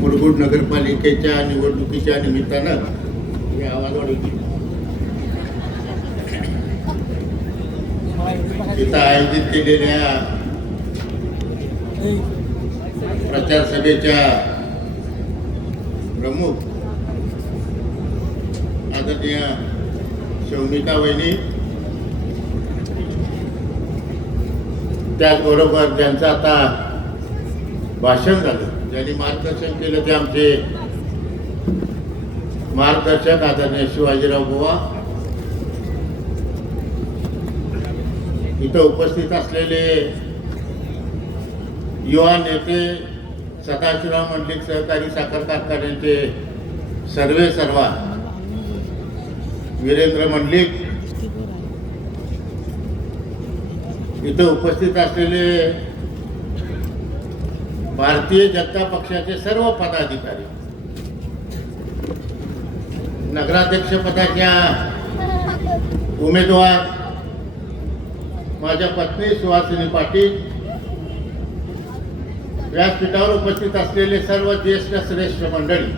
मुरगुड नगरपालिकेच्या निवडणुकीच्या निमित्तानं ही आवाजवाडी केली. तिथं आयोजित केलेल्या प्रचार सभेच्या प्रमुख आदरणीय शौमिका वहिनी, त्याचबरोबर ज्यांचं आता भाषण झालं, ज्यांनी मार्गदर्शन केलं ते आमचे मार्गदर्शक आदरणीय शिवाजीराव बुवा, इथं उपस्थित असलेले युवा नेते, सदाशिवराव मंडलिक सहकारी साखर कारखान्याचे सर्वा, वीरेंद्र मंडलिक, इथं उपस्थित असलेले भारतीय जनता पक्षाचे सर्व पदाधिकारी, नगराध्यक्ष पदाच्या उमेदवार माझ्या पत्नी सुहासिनी पाटील, व्यासपीठावर उपस्थित असलेले सर्व ज्येष्ठ श्रेष्ठ मंडळी,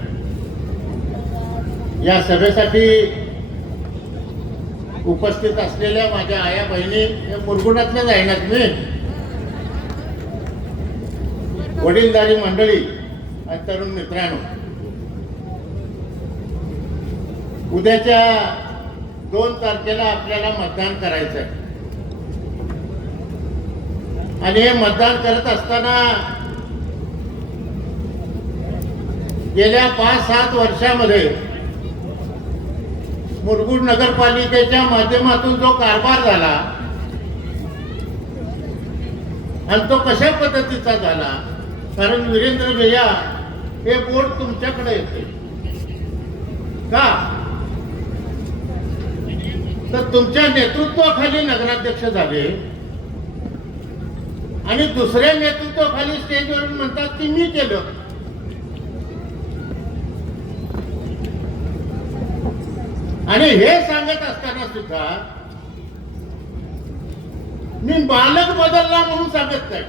या सभेसाठी उपस्थित असलेल्या माझ्या आया बहिणी, हे मुरगुडातल्याच आहे ना तुम्ही, वडीलधारी मंडळी आणि तरुण मित्रांनो, उद्याच्या 2 तारखेला आपल्याला मतदान करायचं आहे आणि हे मतदान करत असताना गेल्या 5-7 वर्षामध्ये मुरगुड नगरपालिकेच्या माध्यमातून जो कारभार झाला आणि तो कशा पद्धतीचा झाला, कारण वीरेंद्र भैया हे बोर्ड तुमच्याकडे येते का, तर तुमच्या नेतृत्वाखाली नगराध्यक्ष झाले आणि दुसऱ्या नेतृत्वाखाली स्टेजवरून म्हणतात की मी केलं. आणि हे सांगत असताना सुद्धा मी मालक बदलला म्हणून सांगत नाही,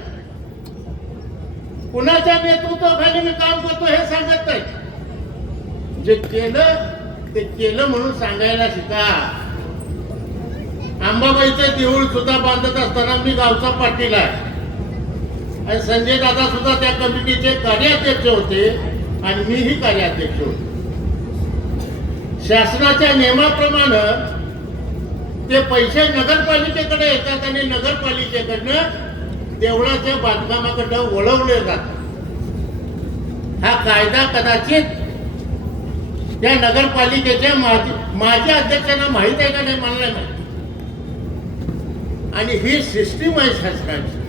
कुणाच्या नेतृत्वाखाली मी काम करतो हे सांगत नाही. जे केलं ते केलं म्हणून सांगायला शिका. अंबाबाईचं देऊळ सुद्धा बांधत असताना मी गावचा पाटील आहे आणि संजय दादा सुद्धा त्या कमिटीचे कार्याध्यक्ष होते आणि मीही कार्याध्यक्ष होते. शासनाच्या नियमाप्रमाणे ते पैसे नगरपालिकेकडे येतात आणि नगरपालिकेकडनं देवळाच्या बांधकामाकडं वळवले जातात. हा कायदा कदाचित त्या नगरपालिकेच्या माजी अध्यक्षांना माहीत आहे का नाही मला नाही माहिती. आणि ही सिस्टीम आहे शासनाची.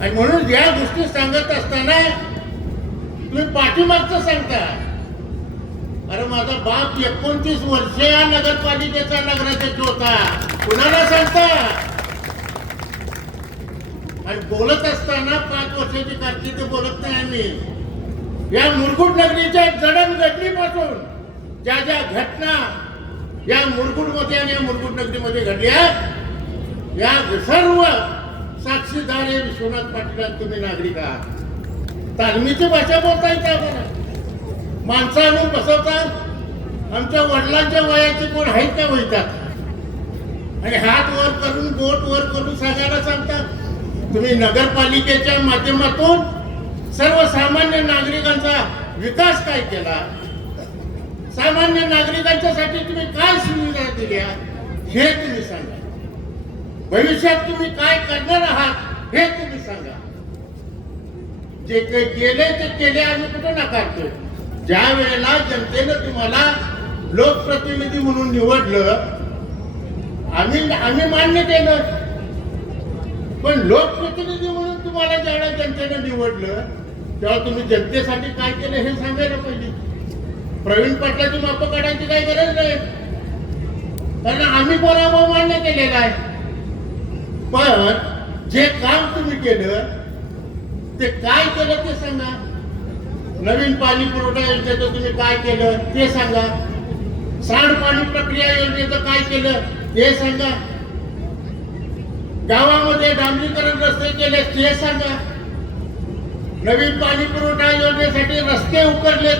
आणि म्हणून या गोष्टी सांगत असताना तुम्ही पाठीमागचं सांगता. अरे माझा बाप 29 वर्षे या नगरपालिकेचा नगराध्यक्ष होता, कुणाला सांगता. आणि बोलत असताना 5 वर्षाची कारकीर्द बोलत नाही आम्ही. या मुरगुड नगरीच्या जडणघडणीपासून ज्या ज्या घटना या मुरगुडमध्ये आणि या मुरगुड नगरीमध्ये घडल्या, या सर्व साक्षीदार हे विश्वनाथ पाटील तुम्ही नागरिक आहात. तालमीची भाषा बोलता येते आम्हाला. माणसं आणून बसवतात, आमच्या वडिलांच्या वयाचे कोण आहेत का वैतात आणि हात वर करून बोट वर करून सांगायला सांगतात. तुम्ही नगरपालिकेच्या माध्यमातून सर्वसामान्य नागरिकांचा विकास काय केला, सामान्य नागरिकांच्यासाठी तुम्ही काय सुविधा दिल्या हे तुम्ही सांगा. भविष्यात तुम्ही काय करणार आहात हे तुम्ही सांगा. जे काही केले ते केले आम्ही कुठं नाकारतो. ज्या वेळेला जनतेनं तुम्हाला लोकप्रतिनिधी म्हणून निवडलं, आम्ही मान्य केलं. पण लोकप्रतिनिधी म्हणून तुम्हाला ज्यावेळेला जनतेनं निवडलं तेव्हा तुम्ही जनतेसाठी काय केलं हे सांगायला पाहिजे. प्रवीण पाटलाची माप काढायची काही गरज नाही, कारण आम्ही पराभव मान्य केलेला आहे. पण जे काम तुम्ही केलं ते काय केलं ते सांगा. नवीन पाणी पुरवठा योजनेचं तुम्ही काय केलं ते सांगा. सांडपाणी प्रक्रिया योजनेचं काय केलं ते सांगा. गावामध्ये डांबरीकरण रस्ते केले ते सांगा. नवीन पाणी पुरवठा योजनेसाठी रस्ते उकरले,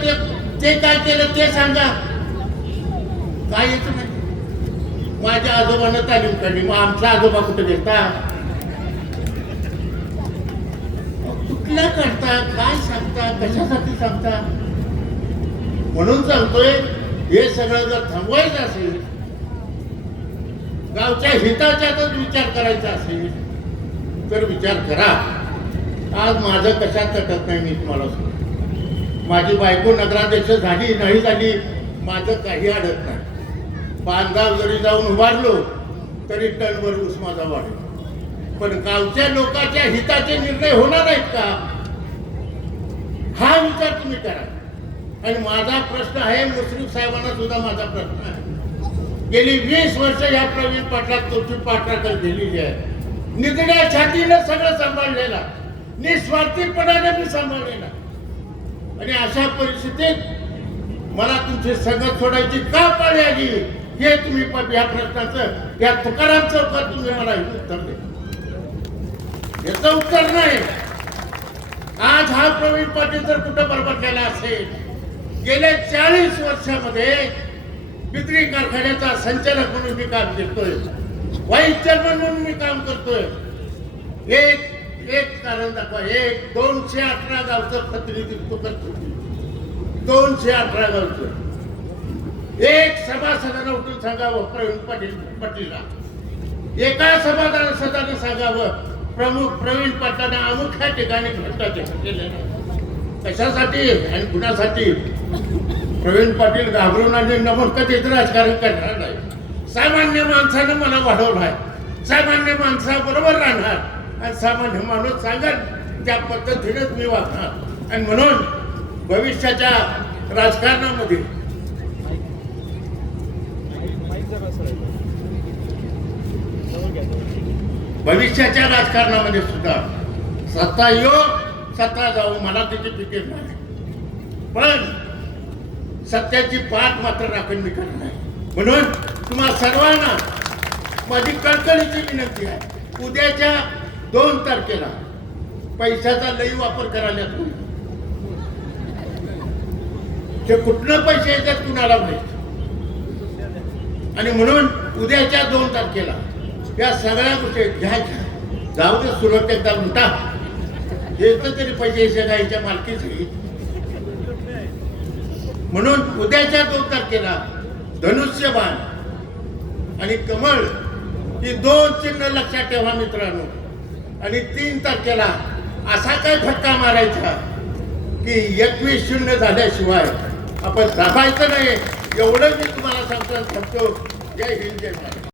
ते काय केलं ते सांगा. काय येत नाही. माझ्या आजोबानं तालीम काढली, मग आमचा आजोबा कुठे घेता? कुठला करता, काय सांगता, कशासाठी सांगता? म्हणून सांगतोय, हे सगळं जर थांबवायचं असेल, गावच्या हिताच्यातच विचार करायचा असेल तर विचार करा. आज माझं कशात तटत नाही, मी तुम्हाला सांगतो. माझी बायको नगराध्यक्ष झाली नाही झाली, माझं काही अडत नाही. बांधगाव जरी जाऊन उभारलो तरी टनभर ऊस माझा वाढेल. पण गावच्या लोकांच्या हिताचे निर्णय होणार आहेत का, हा विचार तुम्ही करा. आणि माझा प्रश्न आहे, मुश्रीफ साहेबांना सुद्धा माझा प्रश्न आहे. गेली 20 वर्ष या प्रवीण पाटलात तुमची पाठराखण केलेली आहे. निधड्या छातीनं सगळं सांभाळलेला, निस्वार्थीपणाने मी सांभाळलेला. आणि अशा परिस्थितीत मला तुमची संगत सोडायची का पाळी आली, हे तुम्ही या प्रश्नाचं या तुकाराम चौकात तुम्ही मला उत्तर दे. याचं उत्तर नाही. आज हा प्रवीण पाटील जर कुठं बरोबर केला असेल, गेल्या 40 वर्षामध्ये बिक्री कारखान्याचा संचालक म्हणून मी काम करतोय, व्हाईस चेअरमन म्हणून मी काम करतोय. एक कारण दाखवा. 218 गावचं प्रतिनिधित्व करतो, 218 गावचं. एक सभासदानं उठून सांगावं प्रवीण पाटीलला, एका सभासदानं सांगावं प्रवीण पाटलांना अमुक ह्या ठिकाणी भ्रष्टाचार केलेला. कशासाठी आणि कुणासाठी? प्रवीण पाटील घाबरून आणि नमून कधीच राजकारण करणार नाही. सामान्य माणसानं मला वाढवलं आहे, सामान्य माणसाबरोबर राहणार आणि सामान्य माणूस सांगत त्या पद्धतीनेच मी वागणार. आणि म्हणून भविष्याच्या राजकारणामध्ये सुद्धा सत्ता येऊ सत्ता जाऊ मला त्याची फिकीर नाही, पण सत्याची पाठ मात्र राखण मी करत नाही. म्हणून तुम्हा सर्वांना माझी कळकळीची विनंती आहे, उद्याच्या 2 तारखेला पैशाचा लई वापर करायला तुम्ही. ते कुठनं पैसे येतात कुणाला माहिती. आणि म्हणून उद्याच्या 2 तारखेला या सगळ्या गोष्टी घ्यायच्या. जाऊ दे सुरत एकदा उठा, येतं तरी पैसे शेगायच्या मालकीच. म्हणून उद्याच्या 2 तारखेला धनुष्यबाण आणि कमळ ही 2 चिन्ह लक्षात ठेवा मित्रांनो. आणि 3 तारखेला असा काय फटका मारायचा की 21-0 झाल्याशिवाय आपण दाबायचं नाही. एवढं मी तुम्हाला सांगतो. जय हिंद, जय महाराष्ट्र.